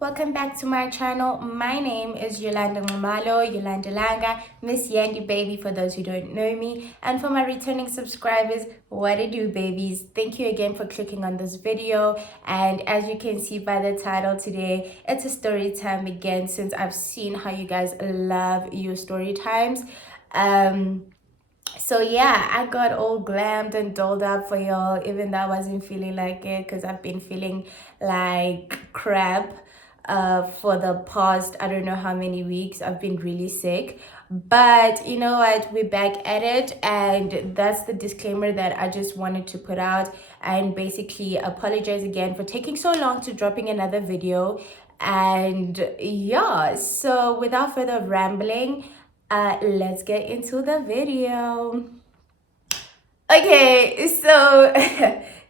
Welcome back to my channel. My name is Yolanda Ngumalo, Yolanda Langa, Miss Yandy baby for those who don't know me. And for my returning subscribers, what it do babies? Thank you again for clicking on this video. And as you can see by the title today, it's a story time again, since I've seen how you guys love your story times. So yeah, I got all glammed and dolled up for y'all, even though I wasn't feeling like it, because I've been feeling like crap for the past I don't know how many weeks. I've been really sick, but you know what, we're back at it, and that's the disclaimer that I just wanted to put out, and basically apologize again for taking so long to dropping another video. And yeah, so without further rambling, let's get into the video. Okay, so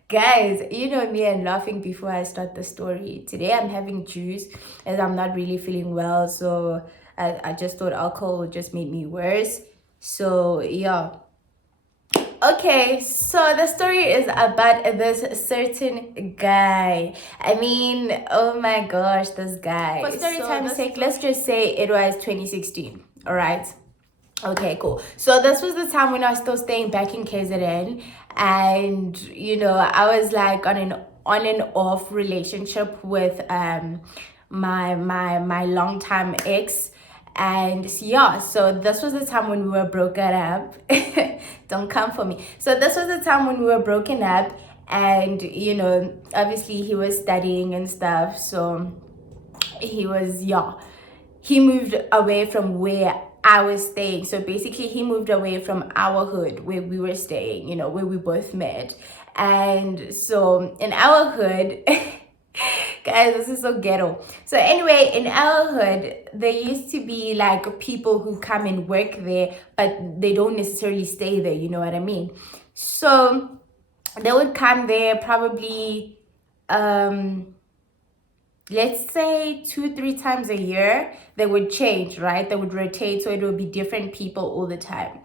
guys, you know me and laughing before I start the story. Today I'm having juice as I'm not really feeling well, so I just thought alcohol would just make me worse. So yeah. Okay, so the story is about this certain guy. I mean, oh my gosh, this guy. For story time's sake, let's just say it was 2016. All right. Okay, cool. So this was the time when I was still staying back in KZN, and you know, I was like on and off relationship with my longtime ex. And yeah, so this was the time when we were broken up. Don't come for me. So this was the time when we were broken up, and you know, obviously he was studying and stuff, so he was, yeah, he moved away from where I was staying. So basically he moved away from our hood where we were staying, you know, where we both met. And so in our hood, guys, this is so ghetto. So anyway, in our hood, there used to be like people who come and work there, but they don't necessarily stay there, you know what I mean? So they would come there probably let's say 2-3 times a year. They would change, right? They would rotate, so it would be different people all the time.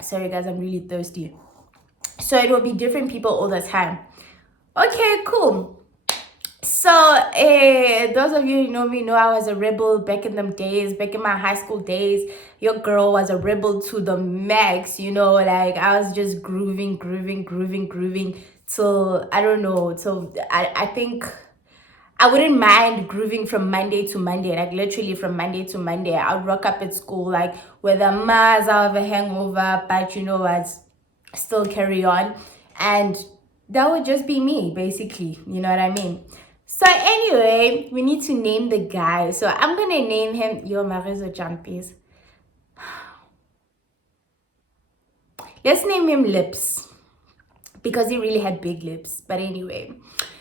Sorry guys, I'm really thirsty. So it will be different people all the time. Okay, cool. So those of you who know me know I was a rebel back in them days, back in my high school days. Your girl was a rebel to the max, you know, like I was just grooving till I don't know, till I think I wouldn't mind grooving from Monday to Monday, like literally from Monday to Monday. I would rock up at school like with a mass out of a hangover, but you know what, still carry on. And that would just be me, basically, you know what I mean? So anyway, we need to name the guy. So I'm gonna name him Yo Marizo Jumpies. Let's name him Lips, because he really had big lips. But anyway,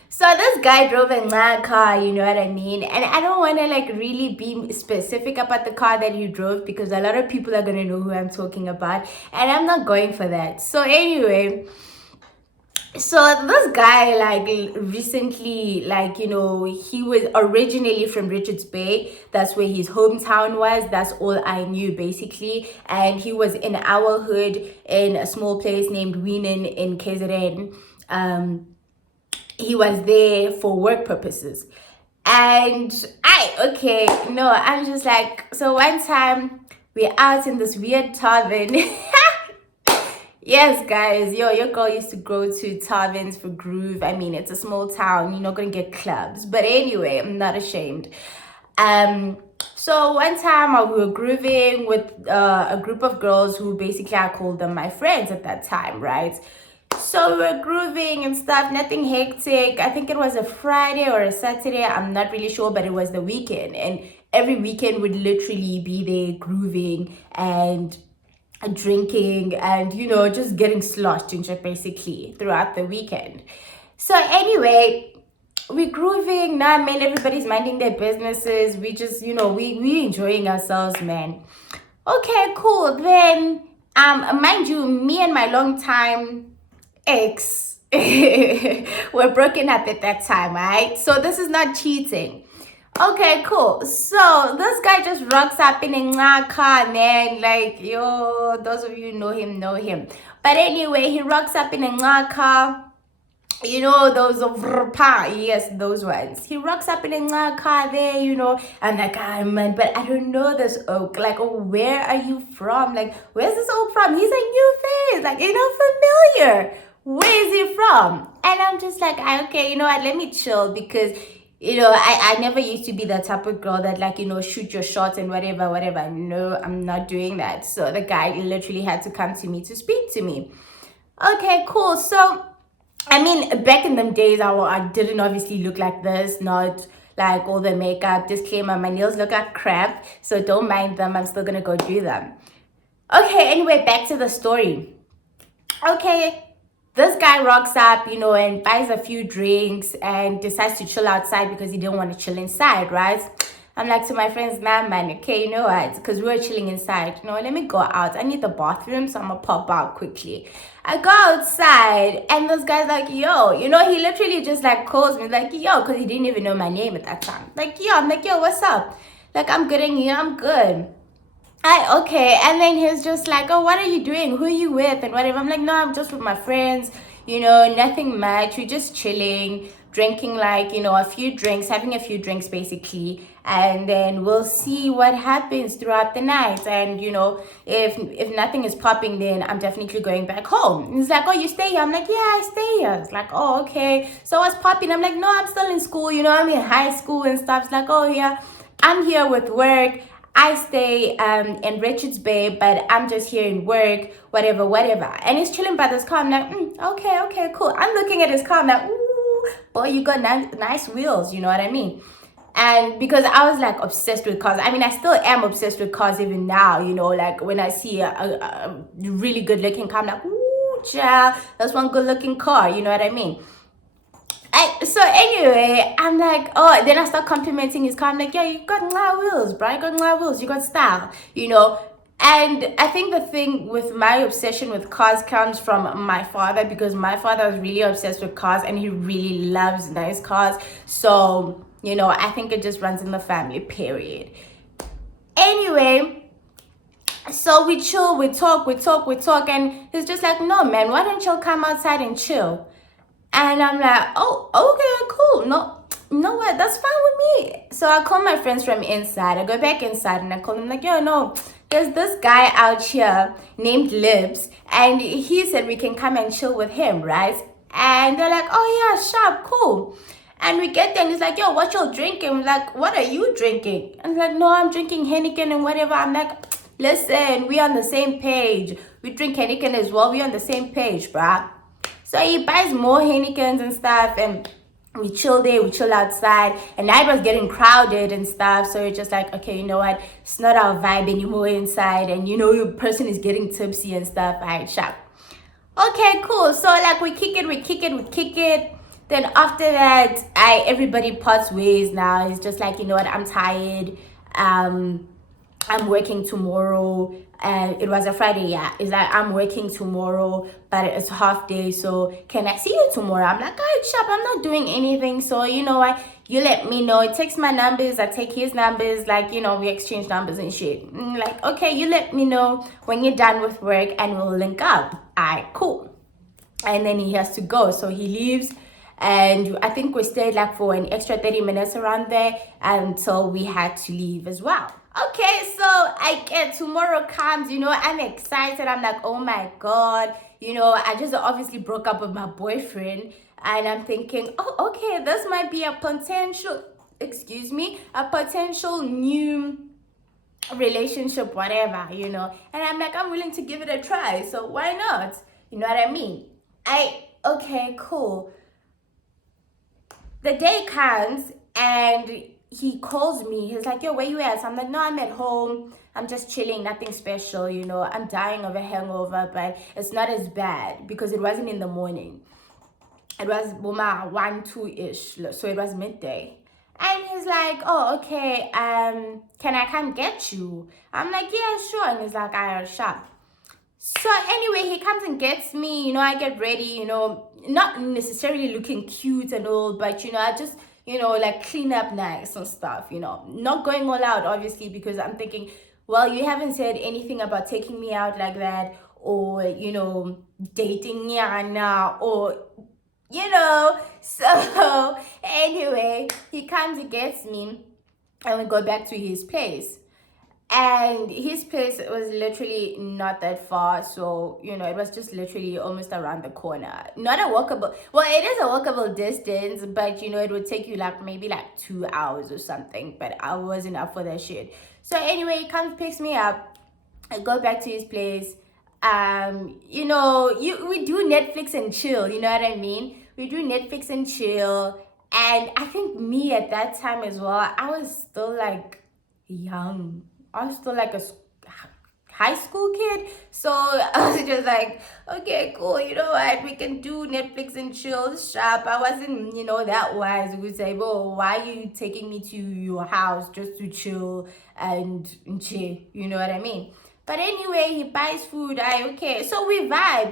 so this guy drove a car, you know what I mean? And I don't want to like really be specific about the car that he drove, because a lot of people are going to know who I'm talking about, and I'm not going for that. So anyway, so this guy like recently, like, you know, he was originally from Richards Bay. That's where his hometown was. That's all I knew basically. And he was in our hood in a small place named Weenan in KZN. He was there for work purposes. And I'm just like, so one time we're out in this weird tavern. Yes, guys, your girl used to go to taverns for groove. I mean, it's a small town, you're not gonna get clubs. But anyway, I'm not ashamed. So one time we were grooving with a group of girls who basically I called them my friends at that time, right? So we were grooving and stuff, nothing hectic. I think it was a Friday or a Saturday, I'm not really sure, but it was the weekend. And every weekend would literally be there grooving and drinking and, you know, just getting sloshed and shit basically throughout the weekend. So anyway, we grooving now, man. Everybody's minding their businesses. We just, you know, we enjoying ourselves, man. Okay, cool. Then mind you, me and my long time ex were broken up at that time, right? So this is not cheating. Okay, cool. So this guy just rocks up in a car, man. Like, yo, those of you who know him know him. But anyway, he rocks up in a car. you know, those of yes, those ones. He rocks up in a car there, you know. I'm like, ah, man, but I don't know this oak. Like, oh, where are you from? Like, where's this oak from? He's a new face, like, you know, familiar. Where is he from? And I'm just like, okay, you know what? Let me chill because you know, I never used to be that type of girl that like, you know, shoot your shots and whatever, whatever. No, I'm not doing that. So the guy literally had to come to me to speak to me. Okay, cool. So I mean, back in them days, I didn't obviously look like this, not like all the makeup. Disclaimer, my nails look like crap, so don't mind them. I'm still gonna go do them. Okay, anyway, back to the story. Okay, this guy rocks up, you know, and buys a few drinks and decides to chill outside because he didn't want to chill inside, right? I'm like to my friends, nah, man, okay, you know what? Because we were chilling inside. You know, let me go out. I need the bathroom, so I'm gonna pop out quickly. I go outside, and this guy's like, yo, you know, he literally just like calls me, like, yo, because he didn't even know my name at that time. Like, yo, I'm like, yo, what's up? Like, I'm good, and you, I'm good. Okay, and then he's just like, oh, what are you doing? Who are you with? And whatever. I'm like, no, I'm just with my friends, you know, nothing much. We're just chilling, drinking like, you know, a few drinks, having a few drinks basically. And then we'll see what happens throughout the night. And, you know, if nothing is popping, then I'm definitely going back home. And he's like, oh, you stay here? I'm like, yeah, I stay here. It's like, oh, okay. So what's popping? I'm like, no, I'm still in school, you know, I'm in high school and stuff. It's like, oh, yeah, I'm here with work. I stay in Richards Bay, but I'm just here in work, whatever, whatever. And he's chilling by this car. I'm like, okay, cool. I'm looking at his car. I'm like, ooh, boy, you got nice wheels. You know what I mean? And because I was like obsessed with cars. I mean, I still am obsessed with cars even now. You know, like when I see a really good looking car, I'm like, ooh, child, that's one good looking car. You know what I mean? So anyway, I'm like, oh, then I start complimenting his car. I'm like, yeah, you got nice wheels, bro. You got nice wheels. You got style, you know. And I think the thing with my obsession with cars comes from my father because my father was really obsessed with cars and he really loves nice cars. So, you know, I think it just runs in the family, period. Anyway, so we chill, we talk, and he's just like, no, man, why don't you come outside and chill? And I'm like, oh, okay, cool. No, you know what? That's fine with me. So I call my friends from inside. I go back inside and I call them like, yo, no, there's this guy out here named Lips, and he said we can come and chill with him, right? And they're like, oh yeah, sharp, cool. And we get there and he's like, yo, what y'all drinking? I'm like, what are you drinking? And he's like, no, I'm drinking Heineken and whatever. I'm like, listen, we on the same page. We drink Heineken as well. We on the same page, bruh. So he buys more Heinekens and stuff, and we chill there, we chill outside, and night was getting crowded and stuff. So it's just like, okay, you know what? It's not our vibe anymore inside, and you know your person is getting tipsy and stuff. All right, sharp. Okay, cool. So like we kick it. Then after that, everybody parts ways now. It's just like, you know what? I'm tired. I'm working tomorrow. And it was a Friday, yeah. It's like I'm working tomorrow, but it's half day. So can I see you tomorrow? I'm like, all right, sharp. I'm not doing anything. So you know what? You let me know. It takes my numbers. I take his numbers. Like, you know, we exchange numbers and shit. Like, okay, you let me know when you're done with work and we'll link up. All right, cool. And then he has to go. So he leaves. And I think we stayed like for an extra 30 minutes around there until we had to leave as well. Okay, so I get tomorrow comes, you know, I'm excited. I'm like, oh my God, you know, I just obviously broke up with my boyfriend and I'm thinking, oh, okay, this might be a potential, a potential new relationship, whatever, you know. And I'm like, I'm willing to give it a try. So why not? You know what I mean? Okay, cool. The day comes and he calls me. He's like, yo, where you at? So I'm like, no, I'm at home. I'm just chilling, nothing special, you know. I'm dying of a hangover, but it's not as bad because it wasn't in the morning. It was 1, 2-ish, so it was midday. And he's like, oh, okay, can I come get you? I'm like, yeah, sure. And he's like, I'll shop. So anyway, he comes and gets me, you know, I get ready, you know, not necessarily looking cute and all, but, you know, I just, you know, like clean up nice and stuff, you know, not going all out, obviously, because I'm thinking, well, you haven't said anything about taking me out like that or, you know, dating Yana or So anyway, he comes, he gets me, and we go back to his place. And his place was literally not that far, so it was just literally almost around the corner. Not a walkable, well, it is a walkable distance, but it would take you like maybe like 2 hours or something, but I wasn't up for that shit. So anyway, he comes, picks me up, I go back to his place. We do Netflix and chill, you know what I mean? We do Netflix and chill. And I think me at that time as well, I was still like young. I was still like a high school kid. So I was just like, okay, cool, you know what? We can do Netflix and chill, shop. I wasn't, that wise. We would say, well, why are you taking me to your house just to chill and chill? You know what I mean? But anyway, he buys food. Okay. So we vibe,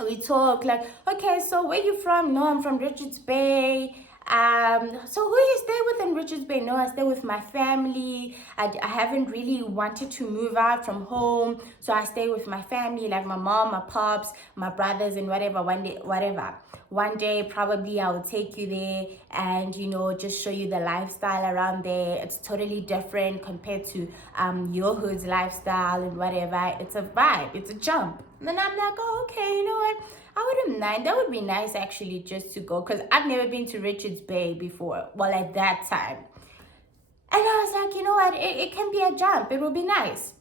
we talk like, okay, so where you from? No, I'm from Richards Bay. So who you stay with in Richards Bay? No, I stay with my family. I haven't really wanted to move out from home, so I stay with my family, like my mom, my pops, my brothers, and whatever. One day probably I will take you there and just show you the lifestyle around there. It's totally different compared to your hood's lifestyle and whatever. It's a vibe, it's a jump. And then I'm like, oh, okay, you know what, I wouldn't mind. That would be nice actually, just to go, because I've never been to Richards Bay before, well, at that time. And I was like, you know what, it can be a jump, it will be nice.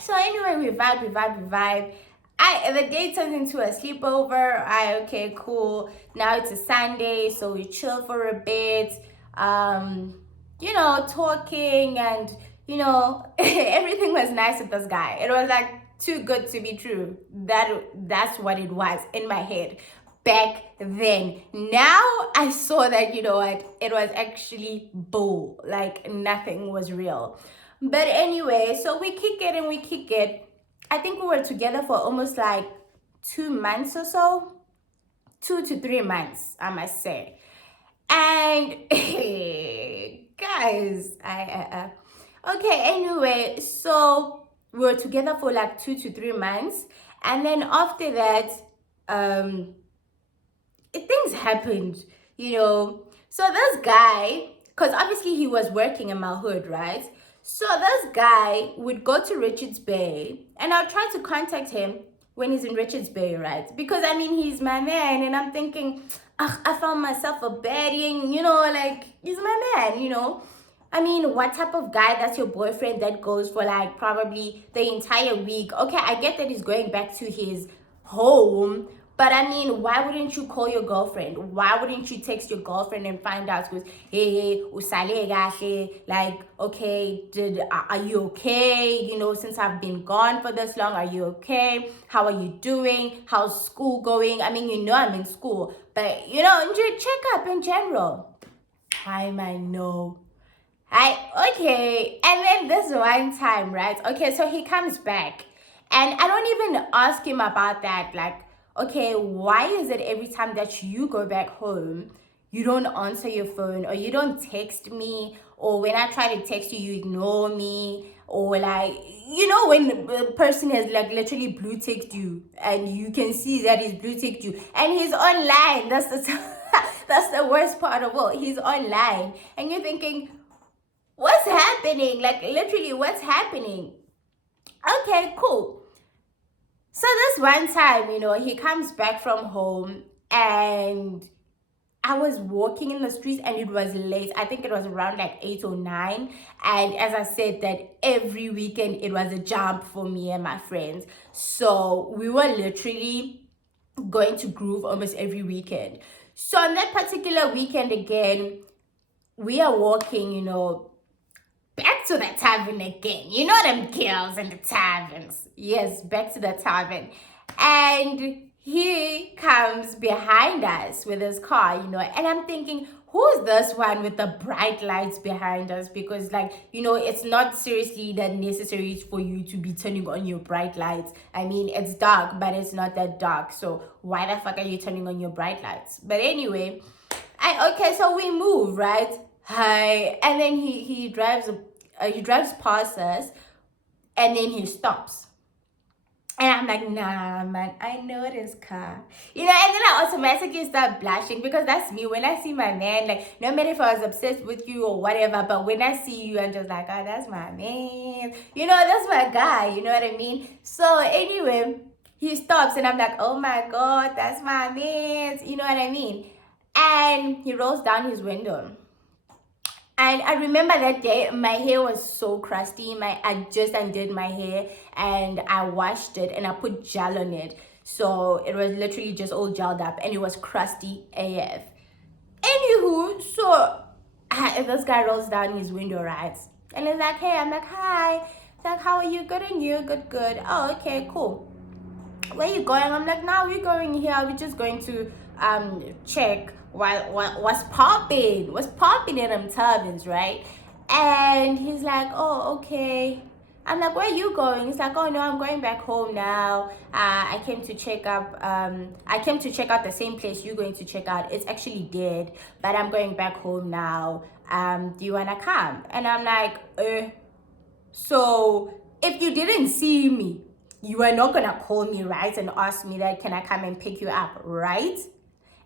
So anyway, we vibe. The day turns into a sleepover. Okay, cool. Now it's a Sunday, so we chill for a bit. Talking, and everything was nice with this guy. It was like too good to be true. That's what it was in my head back then. Now I saw that, it was actually bull. Like nothing was real. But anyway, so we kick it and we kick it. I think we were together for almost like 2 months or so. 2 to 3 months, I must say. And guys, okay, anyway, so we were together for like 2 to 3 months. And then after that, things happened, So this guy, because obviously he was working in my hood, right? So this guy would go to Richards Bay, and I'll try to contact him when he's in Richards Bay, right? Because I mean, he's my man, and I'm thinking, I found myself a baddie, like, he's my man, I mean, what type of guy that's your boyfriend that goes for like probably the entire week? Okay, I get that he's going back to his home, but I mean, why wouldn't you call your girlfriend? Why wouldn't you text your girlfriend and find out? Because, hey, usale gahle, like, okay, are you okay? Since I've been gone for this long, are you okay? How are you doing? How's school going? I mean, I'm in school, but check up in general. I might know. Okay, and then this one time, right? Okay, so he comes back, and I don't even ask him about that. Like, okay, why is it every time that you go back home, you don't answer your phone, or you don't text me, or when I try to text you, you ignore me, or like, when the person has like literally blue ticked you, and you can see that he's blue ticked you, and he's online. That's the that's the worst part of all. He's online, and you're thinking, what's happening? Like, literally, what's happening? Okay, cool. So this one time, he comes back from home, and I was walking in the streets, and it was late. I think it was around like 8 or 9. And as I said, that every weekend it was a jump for me and my friends. So we were literally going to Groove almost every weekend. So on that particular weekend again, we are walking, back to the tavern again. You know them girls in the taverns. Yes, back to the tavern. And he comes behind us with his car, and I'm thinking, who's this one with the bright lights behind us? Because like, it's not seriously that necessary for you to be turning on your bright lights. I mean, it's dark, but it's not that dark. So why the fuck are you turning on your bright lights? But anyway, okay, so we move, right? Hi, and then he drives past us, and then he stops, and I'm like, nah, man, I know this car. And then I automatically start blushing because that's me. When I see my man, like, no matter if I was obsessed with you or whatever, but when I see you, I'm just like, oh, that's my man. That's my guy. You know what I mean? So anyway, he stops and I'm like, oh my God, that's my man. You know what I mean? And he rolls down his window. And I remember that day, my hair was so crusty. I just undid my hair and I washed it and I put gel on it. So it was literally just all gelled up and it was crusty AF. Anywho, so this guy rolls down his window, right? And he's like, hey, I'm like, hi. He's like, how are you? Good, and you? Good, good. Oh, okay, cool. Where you going? I'm like, no, we're going here. We're just going to check what's popping in them turbans, right? And he's like, oh, okay. I'm like, where are you going? He's like, oh no, I'm going back home now. I came to check out the same place you're going to check out. It's actually dead, but I'm going back home now. Do you wanna come? And I'm like, so if you didn't see me, you are not gonna call me, right, and ask me that, can I come and pick you up, right?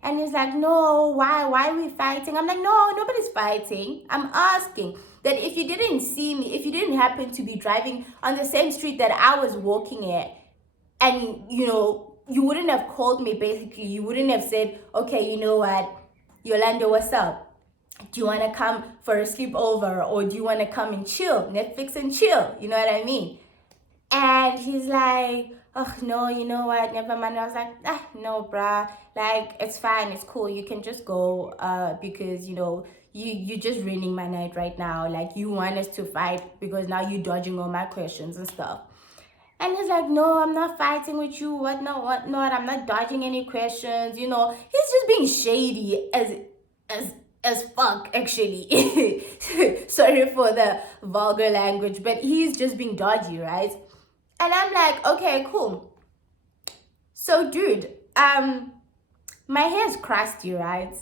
And he's like, no, why are we fighting? I'm like, no, nobody's fighting. I'm asking that if you didn't see me, if you didn't happen to be driving on the same street that I was walking at, and you wouldn't have called me. Basically, you wouldn't have said, okay, you know what, Yolanda, what's up? Do you want to come for a sleepover, or do you want to come and chill, Netflix and chill? You know what I mean? And he's like, oh no, you know what, never mind. I was like, no, bruh, like, it's fine, it's cool, you can just go, because you're just ruining my night right now. Like, you want us to fight because now you're dodging all my questions and stuff. And he's like, no, I'm not fighting with you, what not, I'm not dodging any questions. He's just being shady as fuck, actually. Sorry for the vulgar language, but he's just being dodgy, right? And I'm like, okay, cool. So, dude, my hair is crusty, right?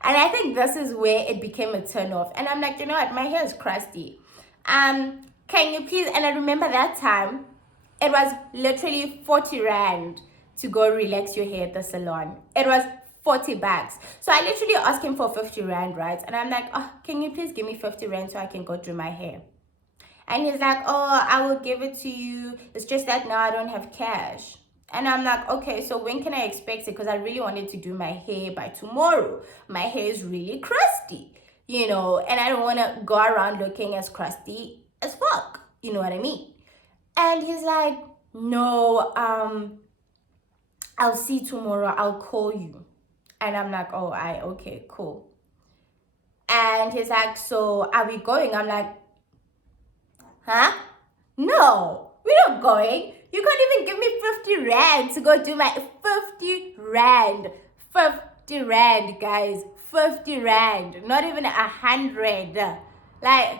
And I think this is where it became a turn off. And I'm like, you know what? My hair is crusty. Can you please? And I remember that time, it was literally 40 rand to go relax your hair at the salon. It was 40 bags. So I literally asked him for 50 rand, right? And I'm like, oh, can you please give me 50 rand so I can go do my hair? And he's like, oh, I will give it to you. It's just that now I don't have cash. And I'm like, okay, so when can I expect it? Because I really wanted to do my hair by tomorrow. My hair is really crusty, and I don't want to go around looking as crusty as fuck. You know what I mean? And he's like, no, I'll see tomorrow. I'll call you. And I'm like, oh, okay, cool. And he's like, so are we going? I'm like, huh? No, we're not going. You can't even give me 50 rand to go do my 50 rand. 50 rand, guys. 50 rand. Not even 100. Like,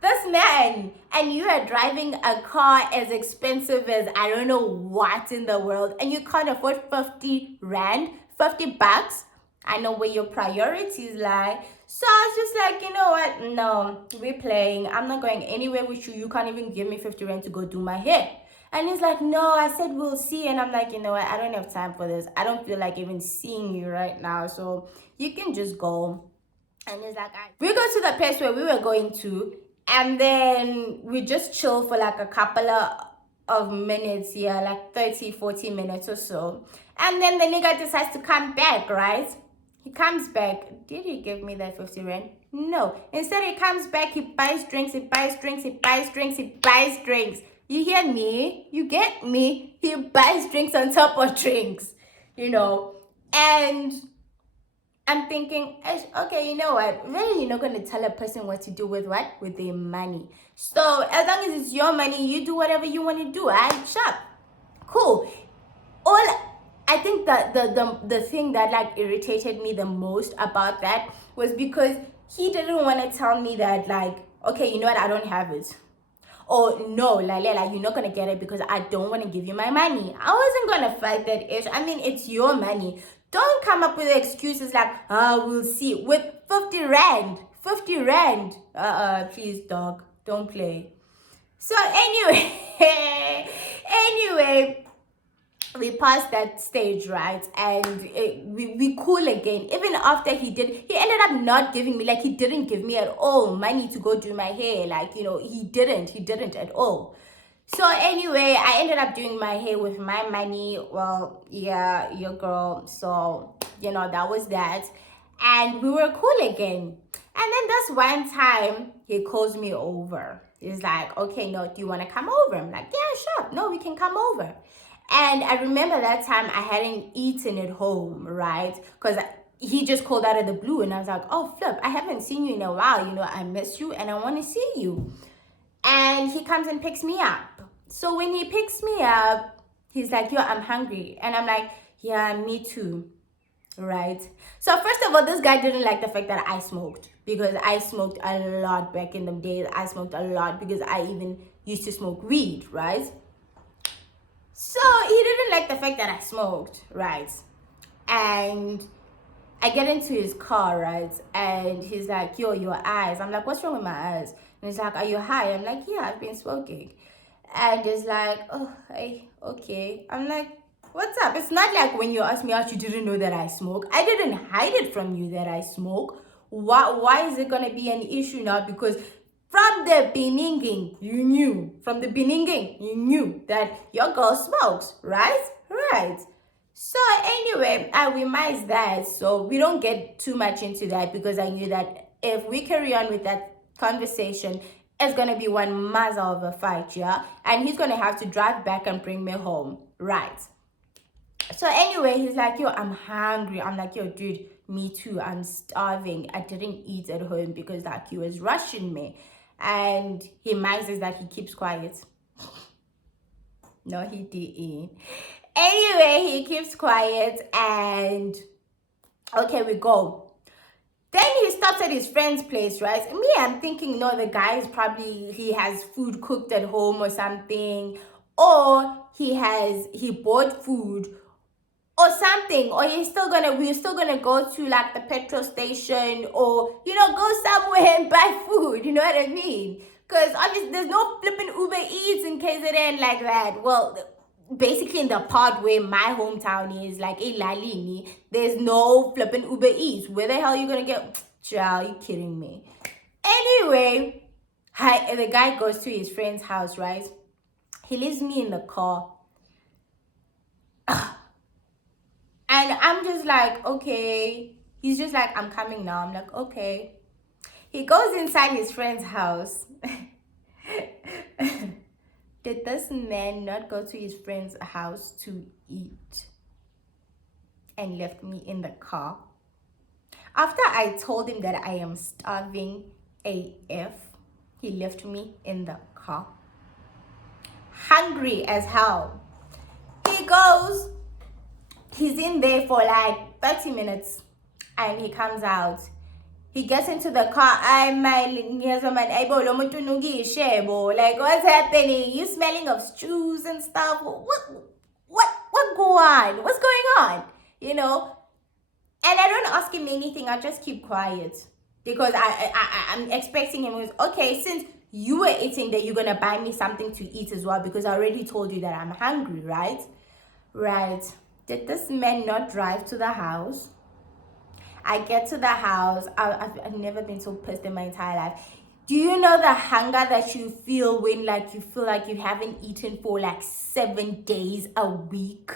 this man, and you are driving a car as expensive as I don't know what in the world, and you can't afford 50 rand, 50 bucks. I know where your priorities lie. So I was just like, you know what? No, we're playing. I'm not going anywhere with you. You can't even give me 50 rand to go do my hair. And he's like, no, I said we'll see. And I'm like, you know what? I don't have time for this. I don't feel like even seeing you right now. So you can just go. And he's like, we go to the place where we were going to. And then we just chill for like a couple of minutes here, like 30, 40 minutes or so. And then the nigga decides to come back, right? He comes back. Did he give me that 50 rand? No. Instead, he comes back, he buys drinks, he buys drinks, he buys drinks, he buys drinks. You hear me? You get me? He buys drinks on top of drinks, And I'm thinking, okay, you know what? Really, you're not going to tell a person what to do with what? With their money. So, as long as it's your money, you do whatever you want to do. Shop. Cool. I think that the thing that like irritated me the most about that was because he didn't want to tell me that, like, okay, you know what, I don't have it. Or no, like you're not gonna get it because I don't want to give you my money. I wasn't gonna fight that issue. I mean, it's your money. Don't come up with excuses like, we'll see. With 50 rand. Please, dog, don't play. So anyway, we passed that stage, right? And we cool again. Even after he ended up not giving me, like, he didn't give me at all money to go do my hair. Like, he didn't at all. So anyway, I ended up doing my hair with my money. Well, yeah, your girl. So, that was that. And we were cool again. And then this one time, he calls me over. He's like, okay, no, do you want to come over? I'm like, yeah, sure. No, we can come over. And I remember that time I hadn't eaten at home, right? Because he just called out of the blue. And I was like, oh, flip, I haven't seen you in a while. I miss you and I want to see you. And he comes and picks me up. So when he picks me up, he's like, yo, I'm hungry. And I'm like, yeah, me too. Right? So first of all, this guy didn't like the fact that I smoked, because I smoked a lot back in the days. I smoked a lot because I even used to smoke weed, right? So he didn't like the fact that I smoked, right? And I get into his car, right? And he's like, yo, your eyes. I'm like, what's wrong with my eyes? And he's like, are you high? I'm like, yeah, I've been smoking. And he's like, oh, hey, okay. I'm like, what's up? It's not like when you asked me out, you didn't know that I smoke. I didn't hide it from you that I smoke. Why is it going to be an issue now? Because from the beginning, you knew. From the beginning, you knew that your girl smokes, right? Right. So anyway, I realized that. So we don't get too much into that, because I knew that if we carry on with that conversation, it's going to be one matter of a fight, yeah? And he's going to have to drive back and bring me home, right? So anyway, he's like, yo, I'm hungry. I'm like, yo, dude, me too. I'm starving. I didn't eat at home because, like, he was rushing me. And he minds that he keeps quiet. No, he didn't. Anyway, he keeps quiet and okay, we go. Then he stops at his friend's place, right? Me, I'm thinking, no, the guy is probably, he has food cooked at home or something, or he bought food or something, or we're still gonna go to like the petrol station, or go somewhere and buy food. You know what I mean? Because obviously there's no flipping Uber Eats in KZN like that. Well, basically in the part where my hometown is, like Ilalini, there's no flipping Uber Eats. Where the hell are you gonna get? Child, you kidding me? Anyway, the guy goes to his friend's house, right? He leaves me in the car. And I'm just like, okay. He's just like, I'm coming now. I'm like, okay. He goes inside his friend's house. Did this man not go to his friend's house to eat and left me in the car? After I told him that I am starving AF, he left me in the car. Hungry as hell. He goes, he's in there for like 30 minutes and he comes out. He gets into the car. I'm like, what's happening? You smelling of stews and stuff? What go on? What's going on? And I don't ask him anything. I just keep quiet, because I'm expecting him. Okay, since you were eating, that you're gonna buy me something to eat as well, because I already told you that I'm hungry, right? Right. Did this man not drive to the house? I get to the house. I've never been so pissed in my entire life. Do you know the hunger that you feel when, like, you feel like you haven't eaten for like 7 days a week?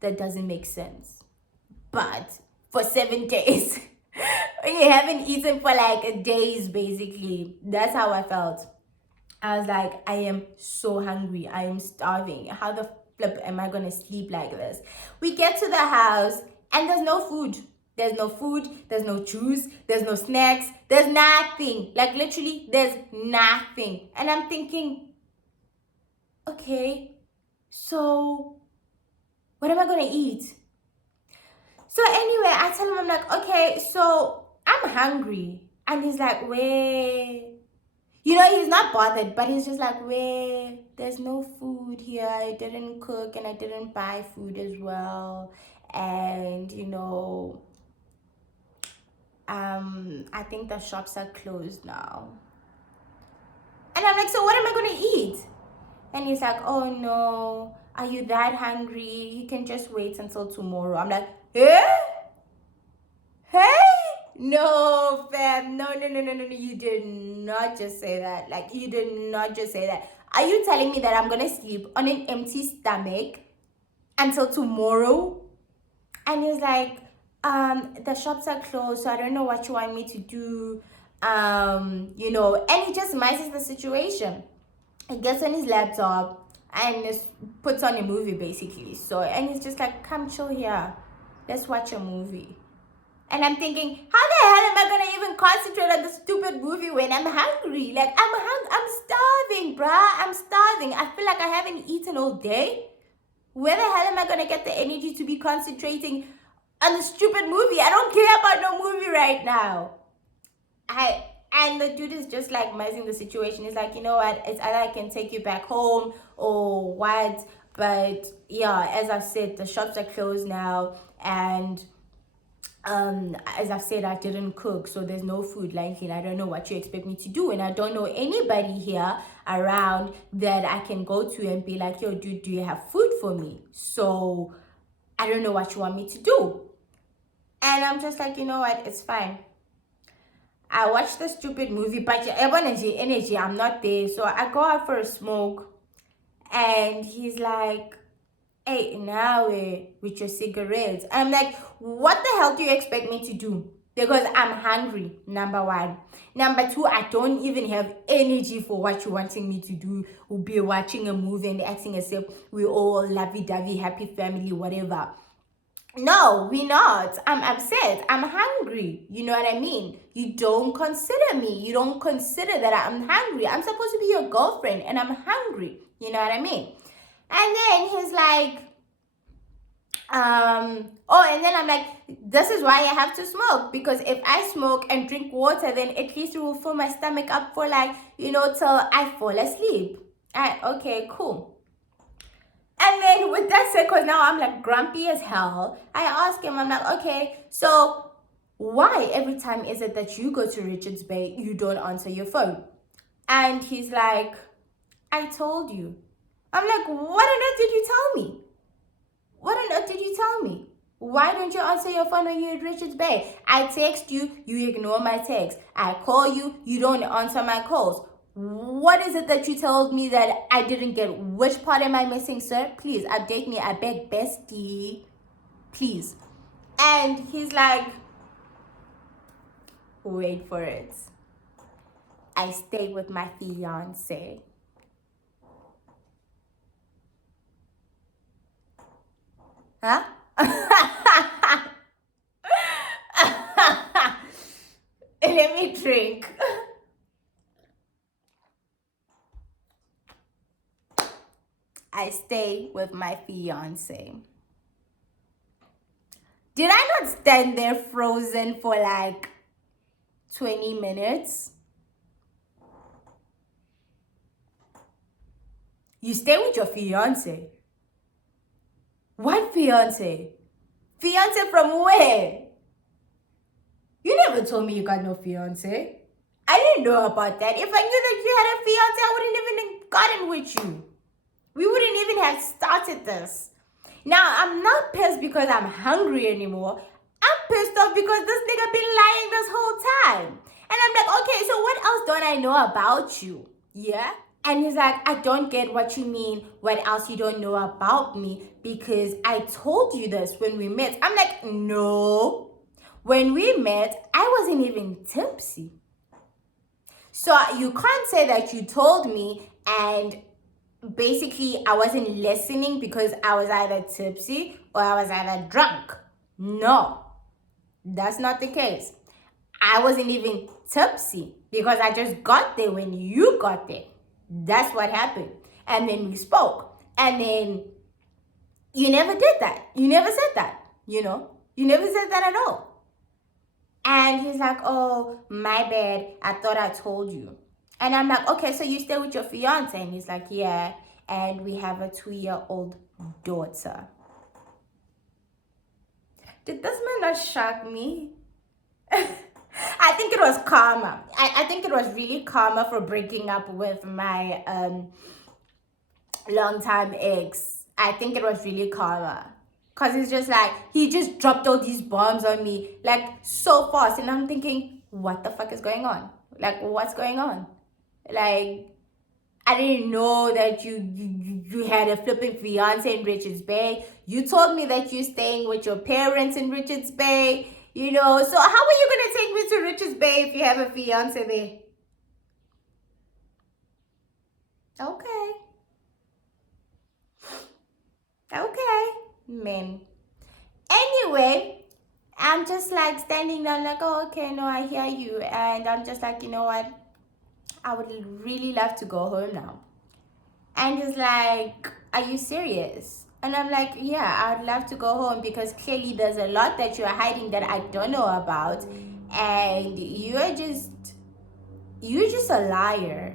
That doesn't make sense. But for 7 days, when you haven't eaten for like days, basically, that's how I felt. I was like, I am so hungry. I am starving. How the flip am I going to sleep like this? We get to the house and there's no food. There's no food, there's no juice, there's no snacks, there's nothing. Like, literally, there's nothing. And I'm thinking, okay, so what am I gonna eat? So anyway, I tell him, I'm like, okay, so I'm hungry. And he's like, where? He's not bothered, but he's just like, where? There's no food here. I didn't cook and I didn't buy food as well. And, I think the shops are closed now. And I'm like, so what am I going to eat? And he's like, oh no, Are you that hungry? You can just wait until tomorrow. I'm like, eh? Hey? No, fam. No, no, no, no, no, no. You did not just say that. Like, you did not just say that. Are you telling me that I'm going to sleep on an empty stomach until tomorrow? And he was like, the shops are closed, so I don't know what you want me to do. And he just misses the situation. He gets on his laptop and just puts on a movie basically. And he's just like, come chill here. Let's watch a movie. And I'm thinking, how the hell am I gonna even concentrate on the stupid movie when I'm hungry? Like, I'm starving, bruh. I'm starving. I feel like I haven't eaten all day. Where the hell am I gonna get the energy to be concentrating on the stupid movie? I don't care about no movie right now. And the dude is just like messing the situation. He's like, you know what? It's either I can take you back home or what. But yeah, as I've said, the shops are closed now, and as I've said, I didn't cook, so there's no food like it. I don't know what you expect me to do, and I don't know anybody here around that I can go to and be like, yo, dude, do you have food for me? So I don't know what you want me to do. And I'm just like, you know what, it's fine. I watched the stupid movie, but energy, I'm not there. So I go out for a smoke, and he's like, hey, now with your cigarettes. I'm like, what the hell do you expect me to do? Because I'm hungry, number one. Number two, I don't even have energy for what you're wanting me to do. We'll be watching a movie and acting as if we're all lovey-dovey, happy family, whatever. No, we're not. I'm upset. I'm hungry. You know what I mean? You don't consider me. You don't consider that I'm hungry. I'm supposed to be your girlfriend and I'm hungry. You know what I mean? And then he's like, and then I'm like, this is why I have to smoke, because if I smoke and drink water, then at least it will fill my stomach up for till I fall asleep. Okay, cool. And then with that said, because now I'm like grumpy as hell, I ask him, I'm like, okay, so why every time is it that you go to Richards Bay, you don't answer your phone? And he's like, I told you. I'm like, what on earth did you tell me? What on earth did you tell me? Why don't you answer your phone when you're at Richards Bay? I text you, you ignore my text. I call you, you don't answer my calls. What is it that you told me that I didn't get? Which part am I missing, sir? Please update me. I beg, bestie. Please. And he's like, wait for it. I stay with my fiancé. Huh? Let me drink. I stay with my fiance. Did I not stand there frozen for 20 minutes? You stay with your fiance? What fiance? Fiance from where? You never told me you got no fiance. I didn't know about that. If I knew that you had a fiance, I wouldn't even have gotten with you. We wouldn't even have started this. Now, I'm not pissed because I'm hungry anymore. I'm pissed off because this nigga been lying this whole time. And I'm like, okay, so what else don't I know about you? Yeah? And he's like, I don't get what you mean, what else you don't know about me, because I told you this when we met. I'm like, no. When we met, I wasn't even tipsy. So you can't say that you told me and basically I wasn't listening because I was either tipsy or I was either drunk. No, that's not the case. I wasn't even tipsy because I just got there when you got there. That's what happened. And then we spoke. And then you never did that. You never said that, You never said that at all. And he's like, oh, my bad. I thought I told you. And I'm like, okay, so you stay with your fiance? And he's like, yeah. And we have a 2-year-old daughter. Did this man not shock me? I think it was karma. I think it was really karma for breaking up with my longtime ex. I think it was really karma. Because it's just like, he just dropped all these bombs on me, like, so fast. And I'm thinking, what the fuck is going on? Like, what's going on? Like, I didn't know that you had a flipping fiance in Richards Bay. You told me that you're staying with your parents in Richards Bay. You know, so how are you going to take me to Richards Bay if you have a fiance there? Okay. Okay. Man. Anyway, I'm just like standing there like, oh, okay, no, I hear you. And I'm just like, you know what? I would really love to go home now. And he's like, are you serious? And I'm like, yeah, I'd love to go home because clearly there's a lot that you're hiding that I don't know about. And you're just a liar.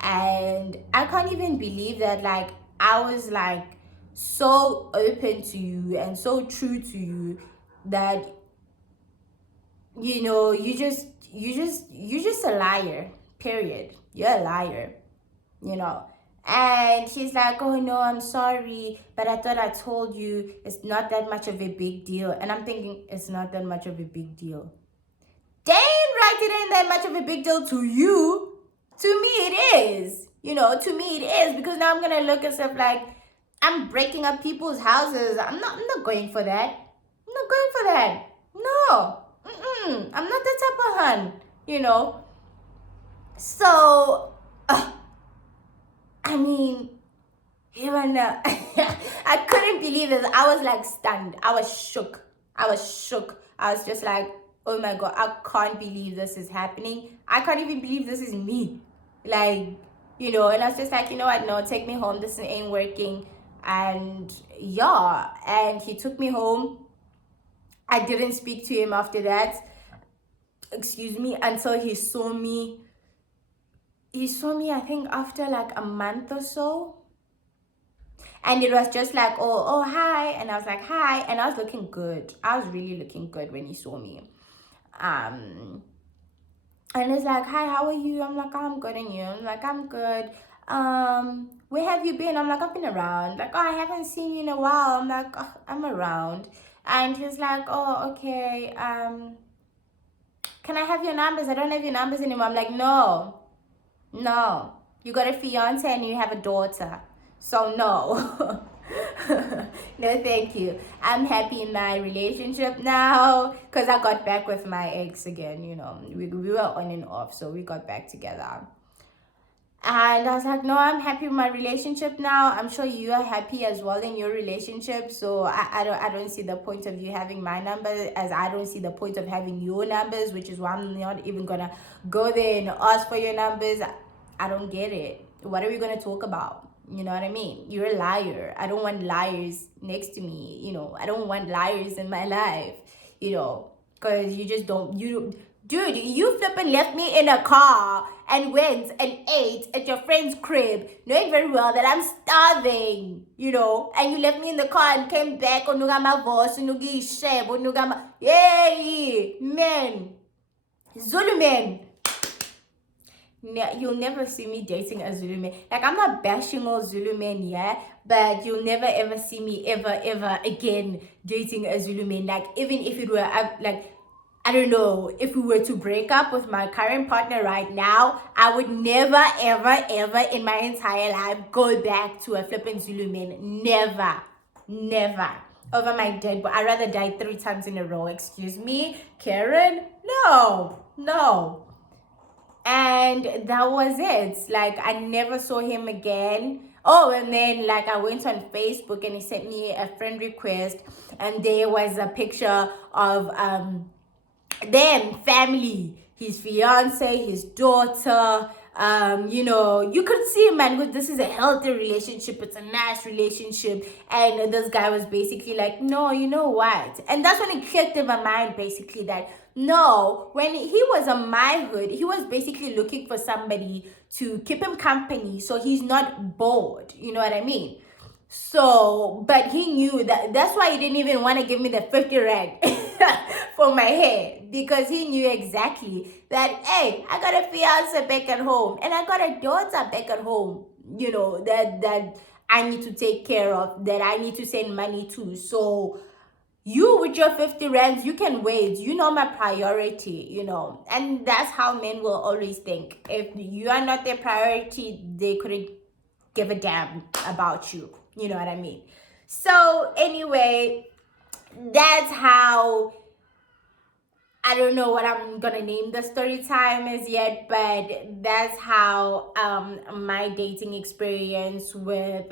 And I can't even believe that, like, I was like so open to you and so true to you that, you know, you're just a liar, period. You're a liar, you know. And he's like, oh no, I'm sorry, but I thought I told you it's not that much of a big deal. And I'm thinking, it's not that much of a big deal. Damn right, it ain't that much of a big deal to you. To me it is. You know, to me it is, because now I'm gonna look at stuff like I'm breaking up people's houses. I'm not going for that. I'm not going for that. No. I'm not the type of hun, you know. So I mean, even I couldn't believe it. I was like stunned. I was shook. I was just like, oh my God, I can't believe this is happening. I can't even believe this is me. Like, you know, and I was just like, you know what, no, take me home. This ain't working. And yeah, and he took me home. I didn't speak to him after that. Excuse me, until he saw me. He saw me, I think, after like a month or so. And it was just like, oh, hi. And I was like, hi. And I was looking good. I was really looking good when he saw me. And it's like, hi, how are you? I'm like, I'm good. And you? I'm like, I'm good. Where have you been? I'm like, I've been around. Like, oh, I haven't seen you in a while. I'm like, oh, I'm around. And he's like, oh, okay. Can I have your numbers? I don't have your numbers anymore. I'm like, no. You got a fiance and you have a daughter. So no. No, thank you. I'm happy in my relationship now because I got back with my ex again. You know, we were on and off, so we got back together. And I was like, no, I'm happy with my relationship now. I'm sure you are happy as well in your relationship. So I don't see the point of you having my number, as I don't see the point of having your numbers, which is why I'm not even gonna go there and ask for your numbers. I don't get it. What are we gonna talk about? You know what I mean? You're a liar. I don't want liars next to me. You know, I don't want liars in my life. You know, because you just don't. Dude, you flipping left me in a car and went and ate at your friend's crib, knowing very well that I'm starving, you know, and you left me in the car and came back on Nugama voice, Nugi Sheb, Nugama. Yay, man. Zulu man. You'll never see me dating a Zulu man. Like, I'm not bashing all Zulu men, yeah, but you'll never ever see me ever again dating a Zulu man. Like, even if it were like, I don't know, if we were to break up with my current partner right now, I would never ever in my entire life go back to a flipping Zulu man. Never over my dead, but I'd rather die 3 times in a row. Excuse me, Karen? No. And that was it. Like, I never saw him again. Oh, and then like I went on Facebook and he sent me a friend request, and there was a picture of them family, his fiance, his daughter. You know, you could see, man, this is a healthy relationship, it's a nice relationship. And this guy was basically like, no, you know what? And that's when it clicked in my mind, basically, that no, when he was on my hood, he was basically looking for somebody to keep him company so he's not bored. You know what I mean? So, but he knew that's why he didn't even want to give me the 50 rand for my hair, because he knew exactly that, hey, I got a fiance back at home and I got a daughter back at home, you know, that I need to take care of, that I need to send money to. So you with your 50 rands, you can wait. You know my priority, And that's how men will always think. If you are not their priority, they couldn't give a damn about you. You know what I mean? So anyway, that's how, I don't know what I'm gonna name the story time as yet, but that's how my dating experience with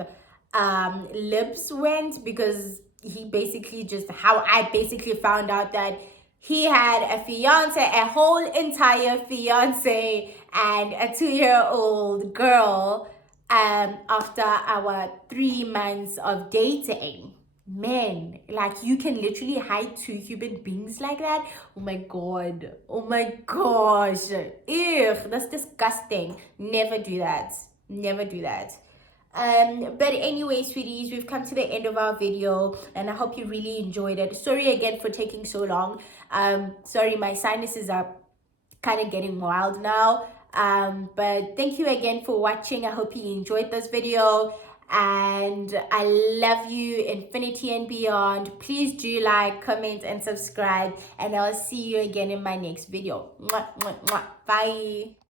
Lips went, because he basically just, how I basically found out that he had a fiance, a whole entire fiance, and a 2-year-old girl after our 3 months of dating. Men, like, you can literally hide two human beings like that. Oh my god, oh my gosh, ew, that's disgusting. Never do that, never do that. But anyway, sweeties, we've come to the end of our video, and I hope you really enjoyed it. Sorry again for taking so long. Sorry, my sinuses are kind of getting wild now. But thank you again for watching. I hope you enjoyed this video, and I love you infinity and beyond. Please do like, comment, and subscribe, and I'll see you again in my next video. Mwah, mwah, mwah. Bye.